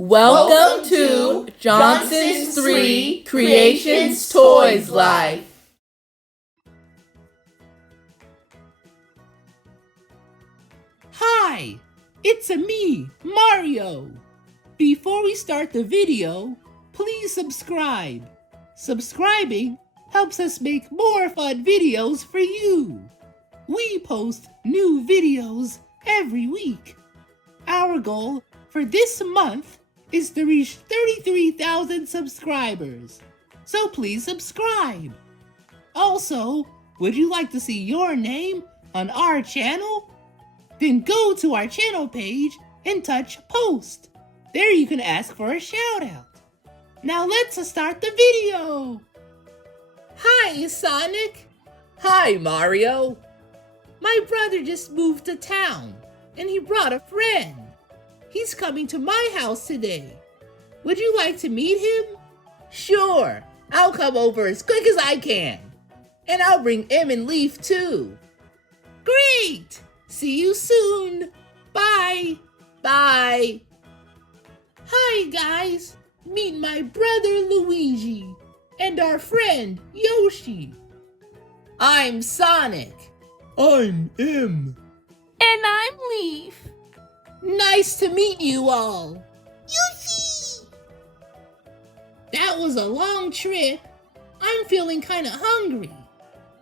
Welcome to Johnson's 3 Creations Toys Life. Hi, it's me, Mario. Before we start the video, please subscribe. Subscribing helps us make more fun videos for you. We post new videos every week. Our goal for this month is to reach 33,000 subscribers. So please subscribe. Also, would you like to see your name on our channel? Then go to our channel page and touch post. There you can ask for a shout out. Now let's start the video. Hi, Sonic. Hi, Mario. My brother just moved to town and he brought a friend. He's coming to my house today. Would you like to meet him? Sure, I'll come over as quick as I can. And I'll bring Em and Leaf too. Great! See you soon. Bye. Bye. Hi guys, meet my brother Luigi and our friend Yoshi. I'm Sonic. I'm Em. And I'm Leaf. Nice to meet you all. Yoshi! That was a long trip. I'm feeling kinda hungry.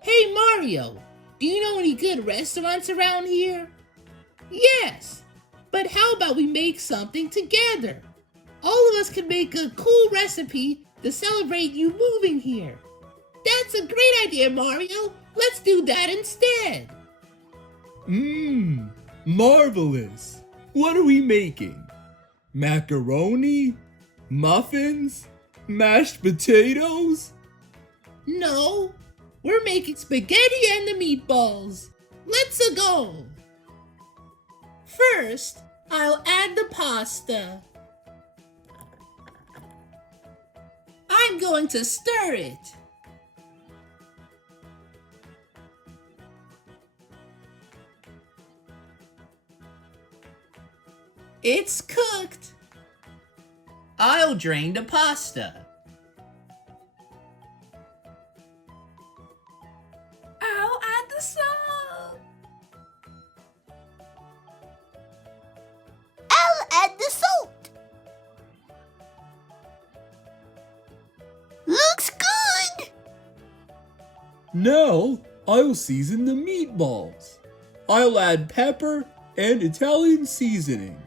Hey Mario, do you know any good restaurants around here? Yes, but how about we make something together? All of us can make a cool recipe to celebrate you moving here. That's a great idea, Mario. Let's do that instead. Marvelous. What are we making? Macaroni? Muffins? Mashed potatoes? No, we're making spaghetti and the meatballs. Let's go. First, I'll add the pasta. I'm going to stir it. It's cooked. I'll drain the pasta. I'll add the salt. I'll add the salt. Looks good. Now, I'll season the meatballs. I'll add pepper and Italian seasoning.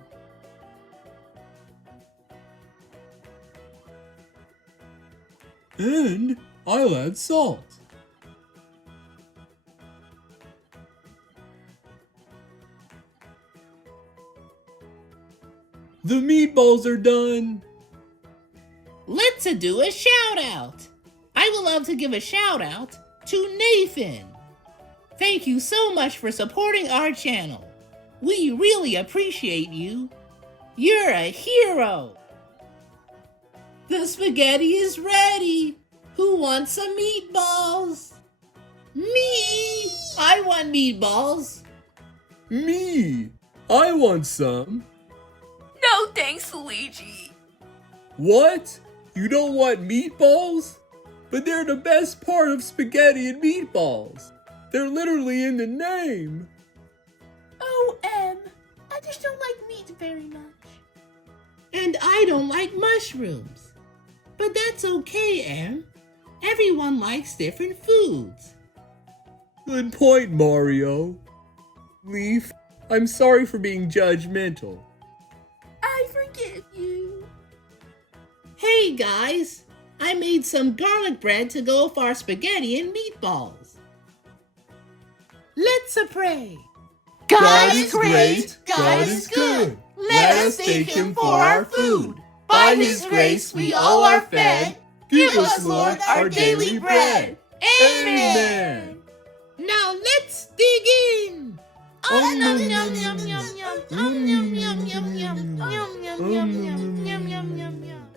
And I'll add salt. The meatballs are done. Let's do a shout out. I would love to give a shout out to Nathan. Thank you so much for supporting our channel. We really appreciate you. You're a hero. The spaghetti is ready. Who wants some meatballs? Me! I want meatballs. Me! I want some. No thanks, Luigi. What? You don't want meatballs? But they're the best part of spaghetti and meatballs. They're literally in the name. Oh, I just don't like meat very much. And I don't like mushrooms. But that's okay, Em. Everyone likes different foods. Good point, Mario. Leaf, I'm sorry for being judgmental. I forgive you. Hey guys, I made some garlic bread to go with our spaghetti and meatballs. Let's pray. God is great. God is good. Let us thank Him for our food. By His grace we all are fed. Give us, Lord, our daily bread. Amen. Now let's dig in. Yum, yum, yum, yum, yum, yum. Yum, yum, yum, yum, yum. Yum, yum, yum, yum, yum, yum, yum, yum.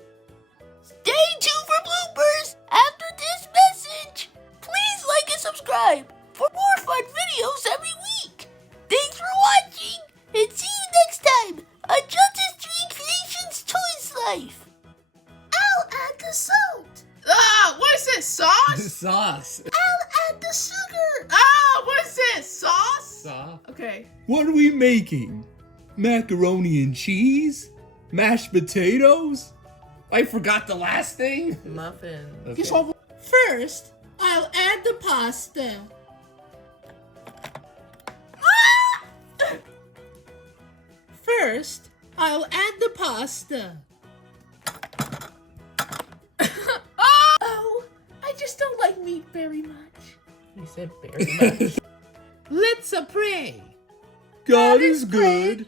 Stay tuned for bloopers after this message. Please like and subscribe for more fun videos every week. Thanks for watching and see you next time on Johnson's 3 Creations Toys life. I'll add the salt. Ah, what's it, sauce? Sauce. I'll add the sugar. Ah, what's it, sauce? Sauce. Okay. What are we making? Macaroni and cheese? Mashed potatoes? I forgot the last thing. Muffin. Okay. First, I'll add the pasta. First, I'll add the pasta. Oh, I just don't like meat very much. You said very much. Let's pray. God is good.